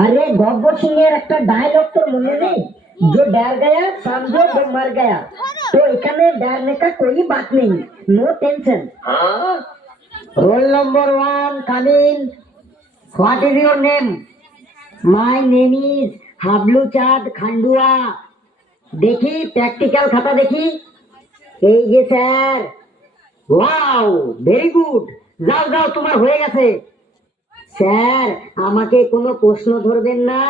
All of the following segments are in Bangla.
अरे गब्बर सिंह একটা ডায়লগ তোর মনে নেই? जो डर गया समझो वो मर गया। तो এখানে डरने का कोई बात नहीं, no tension. Roll number 1 coming. What is your name? My name is Hablu Chand Khandua. দেখি প্র্যাকটিক্যাল খাতা দেখি। এই যে স্যার। Wow, very good. যাও যাও, তোমার হয়ে গেছে। স্যার, আমাকে কোনো প্রশ্ন ধরবেন না।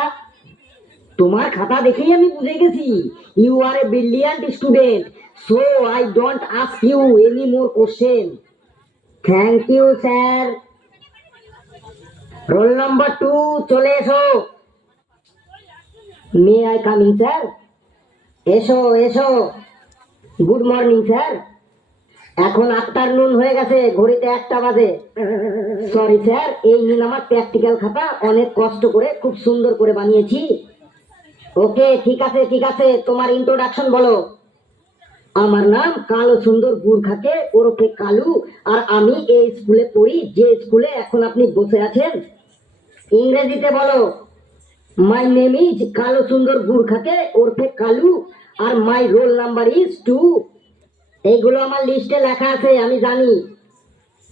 তোমার খাতা দেখেই আমি বুঝে গেছি you are a brilliant student, so I don't ask you any more question. Thank you sir. Roll number 2 চলে এসো। May I coming sir? এসো এসো। Good morning sir. এখন আফটারনুন হয়ে গেছে, ঘড়িতে 1টা বাজে। সরি স্যার, এই নিন আমার প্র্যাকটিক্যাল খাতা, অনেক কষ্ট করে খুব সুন্দর করে বানিয়েছি। ওকে, ঠিক আছে ঠিক আছে, তোমার ইন্ট্রোডাকশন বলো। আমার নাম কালো সুন্দর গুরখাকে ওরফে কালু, আর আমি এই স্কুলে পড়ি যে স্কুলে এখন আপনি বসে আছেন। ইংরেজিতে বলো। মাই নেম ইজ কালো সুন্দর গুরখাকে ওরফে কালু, আর মাই রোল নাম্বার ইজ 2। এইগুলো আমার লিস্টে লেখা আছে, আমি জানি।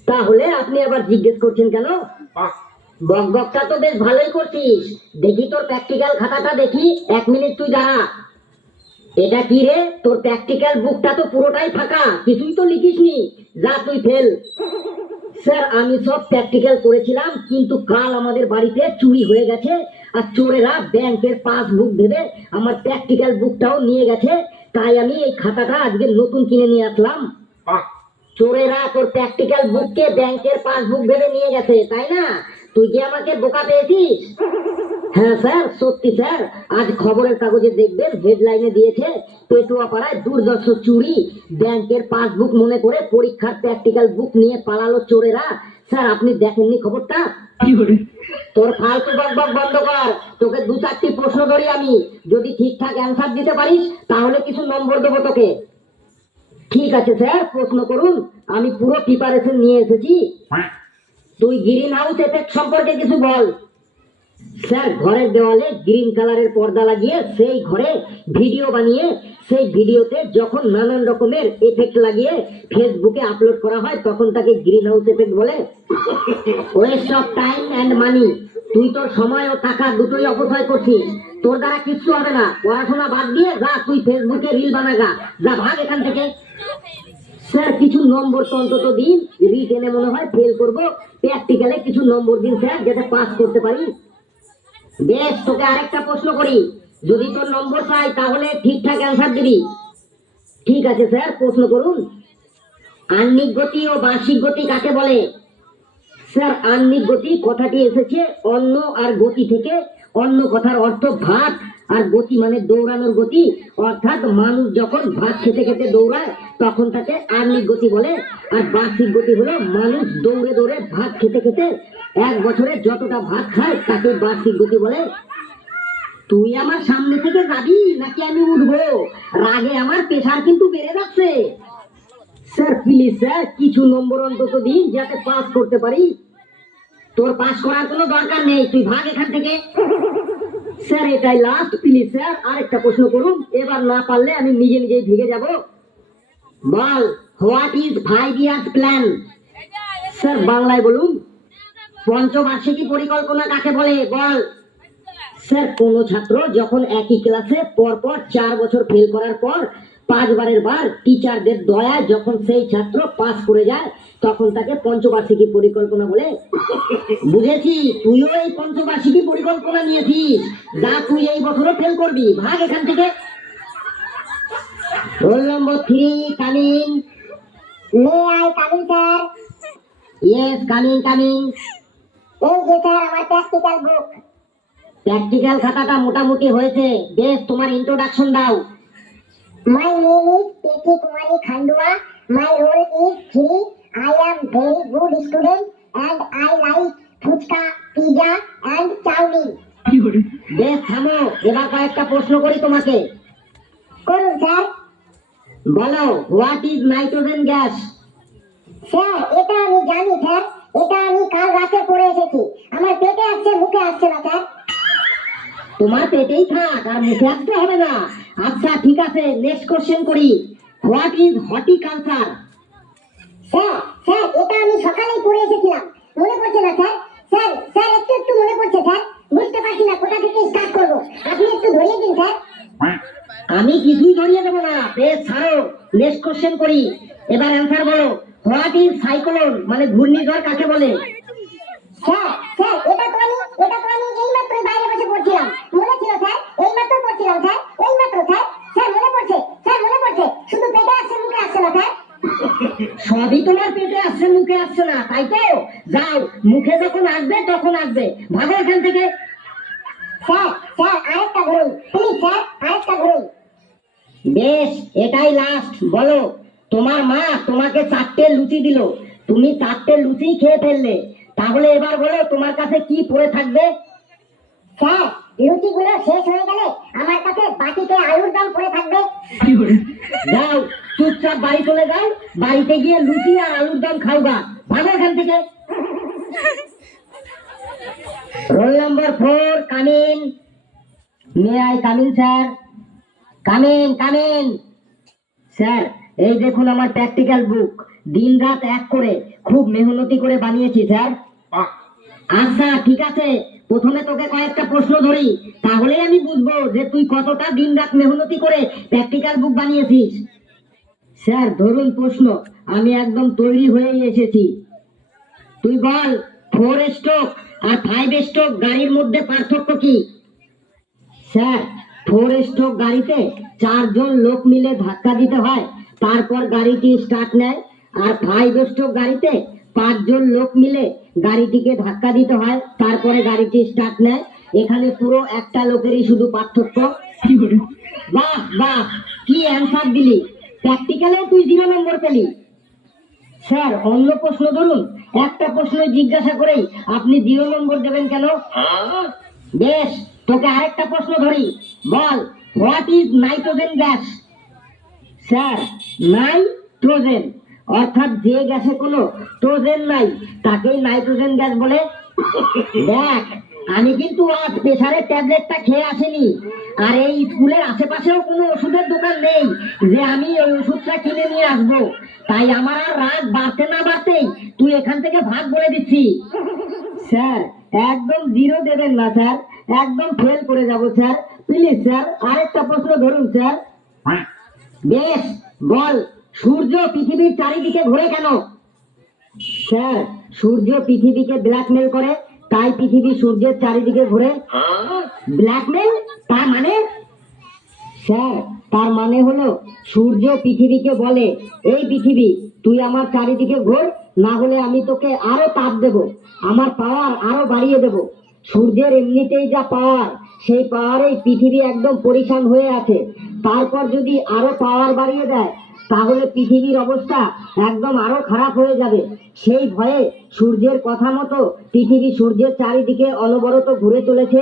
তাহলে আপনি আবার জিজ্ঞেস করছেন কেন? বকবকটা তো বেশ ভালোই করছিস। দেখি তোর প্র্যাকটিক্যাল খাতাটা দেখি। 1 মিনিট তুই দাঁড়া। এটা কি রে? তোর প্র্যাকটিক্যাল বুকটা তো পুরোটাই ফাঁকা, কিছুই তো লিখিসনি। যা, তুই ফেল। স্যার, আমি সব প্র্যাকটিক্যাল করেছিলাম, কিন্তু কাল আমাদের বাড়িতে চুরি হয়ে গেছে, আর চোরেরা ব্যাংকের পাসবুক ভেবে আমার প্র্যাকটিক্যাল বুকটাও নিয়ে গেছে। তাই আমি এই খাতাটা আজকে নতুন কিনে নিয়ে আসলাম। চোরেরা তোর প্র্যাকটিক্যাল বুককে ব্যাংকের পাসবুক ভেবে নিয়ে গেছে, তাই না? তুই কি আমাকে বোকা পেয়েছিস? হ্যাঁ স্যার, সত্যি স্যার। আজ খবরের কাগজে দেখবেন হেডলাইনে দিয়েছে, পেটুয়াপাড়ায় দুর্দর্শ চুরি, ব্যাংকের পাসবুক মনে করে পরীক্ষার প্র্যাকটিক্যাল বুক নিয়ে পালালো চোরেরা। স্যার, আপনি দেখেননি খবরটা? তোর ফালতু বকবক বন্ধ কর। তোকে 2-4টি প্রশ্ন ধরি আমি, যদি ঠিকঠাক অ্যান্সার দিতে পারিস তাহলে কিছু নম্বর দেবো তোকে। ঠিক আছে স্যার, প্রশ্ন করুন। আমি পুরো প্রিপারেশন নিয়ে এসেছি। তুই গ্রিন হাউস এফেক্ট সম্পর্কে কিছু বল। স্যার, ঘরের দেওয়ালে গ্রিন কালারের পর্দা লাগিয়ে সেই ঘরে ভিডিও বানিয়ে সেই ভিডিওতে যখন নানান রকমের এফেক্ট লাগিয়ে ফেসবুকে আপলোড করা হয় তখন তাকে গ্রিন হাউস এফেক্ট বলে। West of time and money. তুই তোর সময় ও টাকা দুটোই অপচয় করছিস। তোর দ্বারা কিচ্ছু হবে না। পড়াশোনা বাদ দিয়ে যা, তুই ফেসবুকে রিল বানাগা। যা, ভাগ এখান থেকে। স্যার, কিছু নম্বর তো অন্তত দিন। রিটেনে মনে হয় ফেল করবো, প্র্যাকটিক্যালে কিছু নম্বর দিন স্যার, যাতে পাস করতে পারি। বেশ, তোকে আরেকটা প্রশ্ন করি। যদি তোর নম্বর চাই তাহলে ঠিকঠাক অ্যান্সার দিবি। ঠিক আছে স্যার, প্রশ্ন করুন। আহ্নিক গতি ও বার্ষিক গতি কাকে বলে? স্যার, আহ্নিক গতি কথাটি এসেছে অন্ন আর গতি থেকে। অন্ন কথার অর্থ ভাত, আর গতি মানে দৌড়ানোর গতি। অর্থাৎ মানুষ যখন ভাত খেতে খেতে দৌড়ায় তখন তাকে আহ্নিক গতি বলে। আর বার্ষিক গতি হলো মানুষ দৌড়ে দৌড়ে ভাত খেতে খেতে 1 বছরে যতটা ভাত খায় তাকে বার্ষিক গতি বলে। তুই আমার সামনে থেকে যাবি নাকি আমি উঠবো? রাগে আমার প্রেশার কিন্তু বেড়ে যাচ্ছে। স্যার প্লিজ স্যার, কিছু নম্বর অন্তত দিন যাতে পাস করতে পারি। তোর পাস করার কোনো দরকার নেই, তুই ভাগ এখান থেকে। স্যার, এটাই লাস্ট, প্লিজ স্যার আরেকটা প্রশ্ন করুন। এবার না পারলে আমি নিজে নিজেই ভেগে যাব। বল, what is 5 years plan? Sir, বাংলায় বলুন। পঞ্চবার্ষিকী পরিকল্পনা কাকে বলে? বল। স্যার, কোন ছাত্র যখন একই ক্লাসে পরপর 4 বছর ফেল করার পর 5 বারের বার টিচারদের দয়ায় যখন সেই ছাত্র পাস করে যায় তখন তাকে পঞ্চবার্ষিকী পরিকল্পনা বলে। বুঝেছি, তুইও এই পঞ্চবার্ষিকী পরিকল্পনা নিয়েছিস। যা, তুই এই বছরও ফেল করবি, ভাগ এখান থেকে। Roll number 3 coming. May I coming sir? Yes, coming coming. এই যে স্যার আমার প্র্যাকটিক্যাল বুক। প্র্যাকটিক্যাল খাতাটা মোটামুটি হয়েছে। বেশ, তোমার ইন্ট্রোডাকশন দাও। মাই name is Peti Kumari Khandua. My roll is 3। I am very good student and I like phuchka, pizza and chowmein. বেশ, থামো। এবার কয়েকটা প্রশ্ন করি তোমাকে। করুন স্যার। বলো, what is nitrogen gas? Sir, এটা আমি জানি স্যার। এটা আমি কাল রাতে পড়ে এসেছি। আমার পেটে আসছে, মুখে আসছে না স্যার। তোমার পেটেই থাক, আর মুখে আসতে হবে না। আচ্ছা ঠিক আছে, নেক্সট কোশ্চেন করি। What is horticulture? Sir sir এটা আমি সকালেই পড়ে এসেছিলাম, মনে পড়ছে না স্যার। স্যার স্যার একটু একটু মনে পড়ছে স্যার, বুঝতে পারছি না কোথা থেকে স্টার্ট করব, আপনি একটু ধরিয়ে দিন স্যার। আমি কিছুই ধরিয়ে দেবো না, বেশ ছাড়ো। নেক্সট কোশ্চেন করি, এবার অ্যান্সার বলো। হোয়াট ইজ সাইক্লোন, মানে ঘূর্ণিঝড় কাকে বলে? স্যার স্যার এটা তো আমি এইমাত্র বাইরে বসে পড়ছিলাম, মনে ছিল স্যার, এইমাত্র পড়ছিলাম স্যার, এইমাত্র স্যার। স্যার মনে পড়ছে, স্যার মনে পড়ছে, শুধু পেটে আসছে মুখে আসছে না স্যার। সবই তোমার পেটে আসছে, মুখে আসছে না, তাই তো? যাও, মুখে যখন আসবে তখন আসবে, ভাগো এখান থেকে। স্যার স্যার আরেকটা ধরুন প্লিজ স্যার, আরেকটা ধরুন। বেশ, এটাই লাস্ট। বলো, তোমার মা তোমাকে 4টে লুচি দিল, তুমি 4টে লুচি খেয়ে ফেললে, তাহলে এবার বলো তোমার কাছে কি পড়ে থাকবে? স্যার লুচিগুলো শেষ হয়ে গেলে আমার কাছে বাটিতে আলুর দম পড়ে থাকবে। যাও, চুপচাপ বাড়ি চলে যাও, বাড়িতে গিয়ে লুচি আর আলুর দম খাও গা, ভাগো এখান থেকে। Roll number 4, come in. May I come in sir? Come in come in. Sir, এই দেখুন আমার প্র্যাকটিক্যাল বুক, দিন রাত এক করে খুব মেহনতি করে বানিয়েছি স্যার। আচ্ছা ঠিক আছে, প্রথমে তোকে কয়েকটা প্রশ্ন ধরি, তাহলেই আমি বুঝবো যে তুই কতটা দিন রাত মেহনতি করে প্র্যাকটিক্যাল বুক বানিয়েছিস। স্যার ধরুন প্রশ্ন, আমি একদম তৈরি হয়েই এসেছি। তুই বল, 4 স্ট্রোক আর 5 স্ট্রোক গাড়ির মধ্যে পার্থক্য কি? স্যার, 4 স্ট্রোক গাড়িতে 4জন লোক মিলে ধাক্কা দিতে হয়, তারপর গাড়িটি স্টার্ট নেয়। আর 5 স্ট্রোক গাড়িতে 5জন লোক মিলে গাড়িটিকে ধাক্কা দিতে হয়, তারপরে গাড়িটি স্টার্ট নেয়। এখানে পুরো একটা লোকেরই শুধু পার্থক্য। বাহ বাহ, কি অ্যান্সার দিলি! প্র্যাকটিক্যালেও তুই 0 নম্বর পেলি। স্যার অন্য প্রশ্ন ধরুন, একটা প্রশ্ন জিজ্ঞাসা করেই আপনি 0 নম্বর দেবেন কেন? বেশ, তোকে আরেকটা প্রশ্ন ধরি, বল, what is nitrogen gas? Sir, nitrogen অর্থাৎ যে গ্যাসে কোনো ট্রোজেন নাই তাকেই নাইট্রোজেন গ্যাস বলে। দেখ, আমি কিন্তু আজ প্রেসারের ট্যাবলেটটা খেয়ে আসিনি, আর এই স্কুলের আশেপাশেও কোনো ওষুধের দোকান নেই যে আমি ওই ওষুধটা কিনে নিয়ে আসবো, তাই আমার আর রাগ বাড়তে না বাড়তেই তুই এখান থেকে ভাগ বলে দিচ্ছি। স্যার একদম 0 দেবেন না স্যার, একদম ফেল করে যাব স্যার, প্লিজ স্যার আরেকটা প্রশ্ন ধরুন স্যার। বেশ, বল, সূর্য পৃথিবীর চারিদিকে ঘোরে কেন? স্যার, সূর্য পৃথিবীকে ব্ল্যাকমেল করে, তাই পৃথিবী সূর্যের চারিদিকে ঘোরে। ব্ল্যাকমেল তার মানে? স্যার, তার মানে হলো সূর্য পৃথিবীকে বলে, এই পৃথিবী তুই আমার চারিদিকে ঘোর, না হলে আমি তোকে আরো তাপ দেব, আমার পাওয়ার আরো বাড়িয়ে দেব। সূর্যের এমনিতেই যা পাওয়ার, সেই পাওয়ারেই পৃথিবী একদম পরিশান হয়ে আছে, তারপর যদি আরো পাওয়ার বাড়িয়ে দেয় তাহলে পৃথিবীর অবস্থা একদম আরো খারাপ হয়ে যাবে। সেই ভয়ে সূর্যের কথা মতো পৃথিবী সূর্যের চারিদিকে অনবরত ঘুরে চলেছে।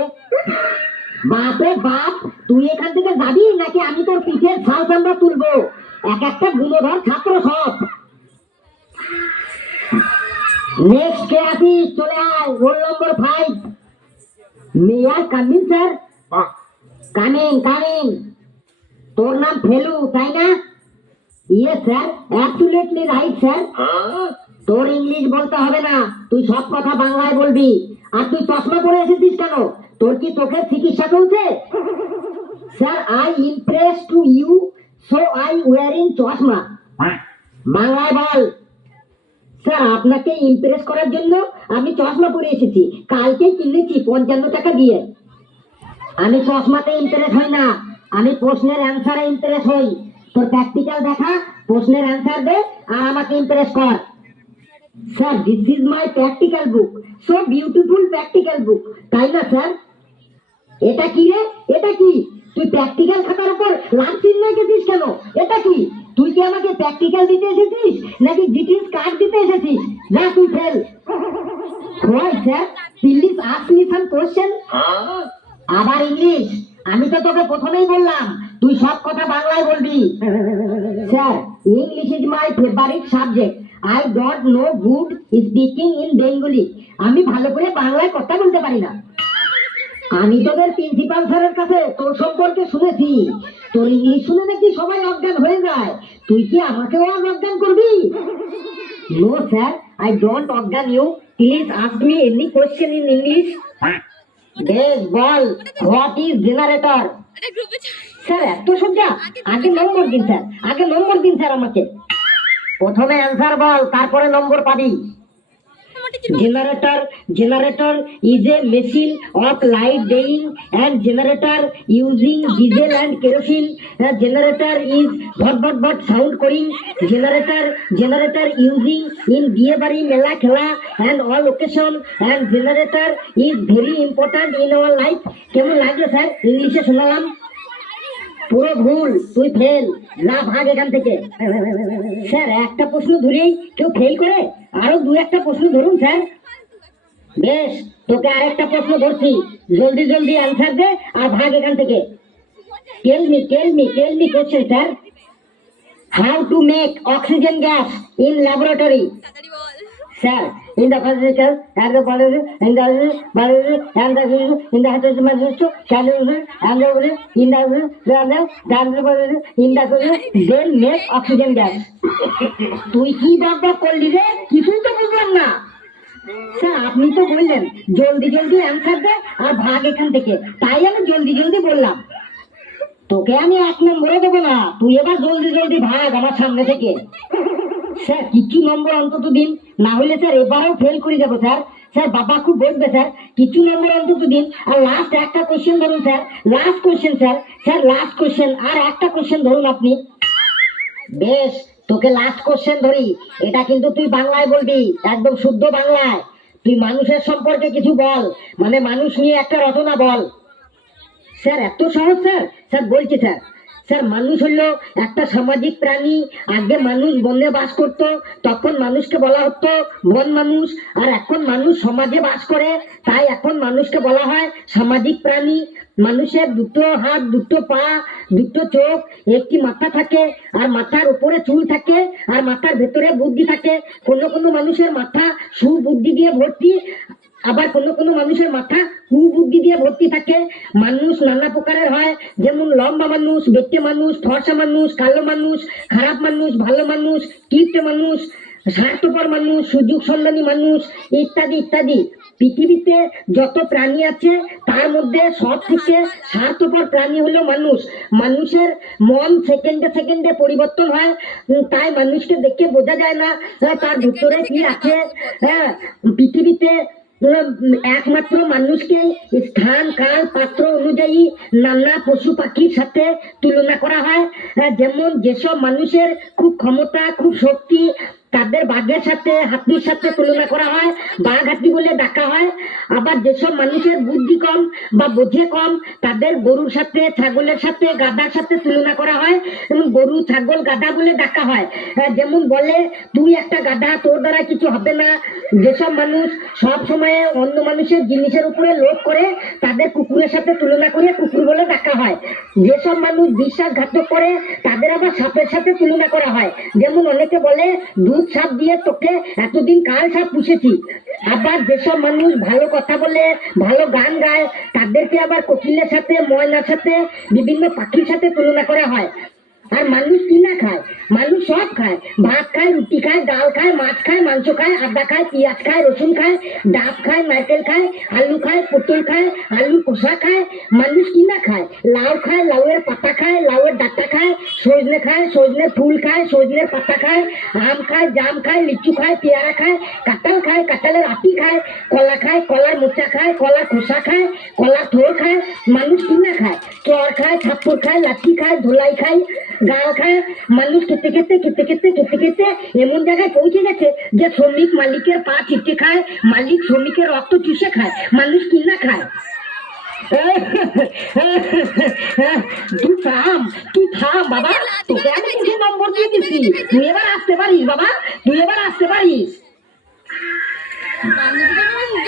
বাপরে বাপ, তুই এখান থেকে যাবি নাকি আমি তোর পিঠের ছাল চামড়া তুলবো? এক একটা গুণধর ছাত্র সব। নেক্সট কে আছিস, চলে আয়, roll number 5। May I come in sir? Come in come in. তোর নাম ফেলু তাই না? Yes sir, absolutely right sir. তোর ইংলিশ বলতে হবে না, তুই সব কথা বাংলায় বলবি। আর তুই চশমা পরে এসেছিস কেন? তোর কি চোখের চিকিৎসা চলছে? Sir, I impress to you, so I wearing চশমা। বাংলায় বল। স্যার, আপনাকে ইমপ্রেস করার জন্য আমি চশমা পরে এসেছি, কালকে কিনেছি 55 টাকা দিয়ে। আমি চশমাতে ইমপ্রেস হই না, আমি প্রশ্নের অ্যান্সারে ইমপ্রেস হই। তোর প্র্যাকটিক্যাল দেখা, প্রশ্নের অ্যান্সার দে আর আমাকে ইমপ্রেস কর। Sir, this is my practical book, so beautiful practical book, তাই না স্যার? এটা কি রে, এটা কি? তুই প্র্যাকটিক্যাল খাতার উপর লাল চিহ্ন এঁকেছিস কেন? এটা কি? তুই কি আমাকে প্র্যাকটিক্যাল দিতে এসেছিস নাকি গ্রিটিংস কার্ড দিতে এসেছিস? না, তুই fail. Why sir, please ask me some question. আবার ইংলিশ? আমি তো তোকে প্রথমেই বললাম তুই সব কথা বাংলায় বলবি। Sir, English is my favourite subject, I don't know good speaking in Bengali. আমি ভালো করে বাংলায় কথা বলতে পারি না। আমি তোদের প্রিন্সিপাল স্যারের কাছে তোর সম্পর্কে শুনেছি, তোর ইংলিশ শুনে নাকি সবাই অজ্ঞান হয়ে যায়। তুই কি আমাকেও আজ অজ্ঞান করবি? নো স্যার, আই ডোন্ট অজ্ঞান you. Please ask me any question in English. বেশ, বল, হোয়াট ইজ জেনারেটর? স্যার এত সোজা? আগে নম্বর দিন স্যার, আগে নম্বর দিন স্যার আমাকে। প্রথমে অ্যান্সার বল, তারপরে নম্বর পাবি। Generator is a machine of light dying and generator using diesel and kerosene. A generator is what sound করিং। Generator using in বিয়ে বাড়ি, মেলা, খেলা and all occasion, and generator is very important in our life. কেমন লাগলো স্যার ইংলিশে শোনালাম? পুরো ভুল, তুই ফেল, যা ভাগ এখান থেকে। স্যার একটা প্রশ্ন ধরেই কেউ ফেল করে? আরো দু একটা প্রশ্ন ধরুন স্যার। বেশ, তোকে আরেকটা প্রশ্ন ধরছি, জলদি জলদি আনসার দে আর ভাগ এখান থেকে। Tell me question sir. How to make oxygen gas in laboratory? Sir, in the physical and the biology, in the biology and the physical, in the hydrogen, chemistry and the in the in the then make oxygen gas. তুই কি বাবা করলি রে? কিছুই তো বুঝলাম না। স্যার আপনি তো বললেন জলদি জলদি অ্যান্সার দে আর ভাগ এখান থেকে, তাই আমি জলদি জলদি বললাম। তোকে আমি 1 নম্বরে দেবো না, তুই এবার জলদি জলদি ভাগ আমার সামনে থেকে। স্যার কিছু নম্বর অন্তত দিন, না হলে স্যার এবারেও ফেল করে যাবো স্যার। স্যার বাবা খুব বলবে স্যার, কিছু নম্বর অন্তত দিন। আর লাস্ট একটা কোশ্চেন ধরুন sir, last question sir. Sir last question, আর একটা কোশ্চেন ধরুন আপনি। বেশ, তোকে লাস্ট কোশ্চেন ধরি, এটা কিন্তু তুই বাংলায় বলবি, একদম শুদ্ধ বাংলায়। তুই মানুষের সম্পর্কে কিছু বল, মানে মানুষ নিয়ে একটা রচনা বল। স্যার এত সহজ স্যার? স্যার বলছি স্যার। স্যার মানুষ হলো একটা সামাজিক প্রাণী। আগে মানুষ বনে বাস করত, তখন মানুষকে বলা হতো বন মানুষ। আর এখন মানুষ সমাজে বাস করে, তাই এখন মানুষকে বলা হয় সামাজিক প্রাণী। মানুষের দুটো হাত, দুটো পা, দুটো চোখ, একটি মাথা থাকে, আর মাথার উপরে চুল থাকে, আর মাথার ভেতরে বুদ্ধি থাকে। কোনো কোনো মানুষের মাথা সুবুদ্ধি দিয়ে ভর্তি, আবার কোনো কোনো মানুষের মাথা কুবুদ্ধি দিয়ে ভর্তি থাকে। মানুষ নানা প্রকারের হয়, যেমন লম্বা মানুষ, বেটে মানুষ, ফর্সা মানুষ, কালো মানুষ, খারাপ মানুষ, ভালো মানুষ, কিপ্টে মানুষ, স্বার্থপর মানুষ, সুযোগ সন্ধানী মানুষ, ইত্যাদি ইত্যাদি। পৃথিবীতে যত প্রাণী আছে তার মধ্যে সব থেকে স্বার্থপর প্রাণী হলো মানুষ। মানুষের মন সেকেন্ডে সেকেন্ডে পরিবর্তন হয়, তাই মানুষকে দেখে বোঝা যায় না তার ভিতরে কি আছে। হ্যাঁ, পৃথিবীতে একমাত্র মানুষকে স্থান, কাল, পাত্র অনুযায়ী নানা পশু পাখির সাথে তুলনা করা হয়। যেমন যেসব মানুষের খুব ক্ষমতা, খুব শক্তি, তাদের বাঘের সাথে, হাতির সাথে তুলনা করা হয়, বাঘ হাতি বলে ডাকা হয়। আবার যেসব মানুষের বুদ্ধি কম বা বোঝে কম, তাদের গরুর সাথে, ছাগলের সাথে, গাধার সাথে তুলনা করা হয়, এবং গরু, ছাগল, গাধা বলে ডাকা হয়। যেমন বলে তুই একটা গাধা, তোর দ্বারা কিছু হবে না। যেসব মানুষ সব সময় অন্য মানুষের জিনিসের উপরে লোভ করে, তাদের কুকুরের সাথে তুলনা করে কুকুর বলে ডাকা হয়। যেসব মানুষ বিশ্বাসঘাতক করে, তাদের আবার সাপের সাথে তুলনা করা হয়। যেমন অনেকে বলে দুধ সাপ দিয়ে তোকে এতদিন কাল সাপ পুষেছি। আবার যেসব মানুষ ভালো কথা বলে, ভালো গান গায়, তাদেরকে আবার কোকিলের সাথে, ময়নার সাথে, বিভিন্ন পাখির সাথে তুলনা করা হয়। আর মানুষ কি না খায়? মানুষ সব খায়, ভাত খায়, রুটি খায়, ডাল খায়, মাছ খায়, মাংস খায়, আদা খায়, পেঁয়াজ খায়, রসুন খায়, ডাব খায়, নারকেল খায়, আলু খায়, পটল খায়, আলু কষা খায়। মানুষ কি না খায়? লাউ খায়, লাউয়ের পাতা খায়, লাউয়ের ডাঁটা খায়, সজনে খায়, সজনের ফুল খায়, সজনের পাতা খায়, আম খায়, জাম খায়, লিচু খায়, পেয়ারা খায়, কাঁঠাল খায়, কাঁঠালের আটি খায়, কলা খায়, কলার মোচা খায়, কলার খোসা খায়, কলার থোড় খায়। মানুষ কি না খায়? চর খায়, থাপ্পড় খায়, লাঠি খায়, ধোলাই খায়, গাল খায়। মানুষ খেতে খেতে খেতে খেতে খেতে খেতে এমন জায়গায় পৌঁছে গেছে যে শ্রমিক মালিকের পা চিটে খায়, মালিক শ্রমিকের রক্ত চুষে খায়। মানুষ কি না খায়? তুই থাম বাবা, তোকে আমি কিছু নম্বর দিয়ে দিচ্ছি, তুই এবার আসতে পারিস বাবা।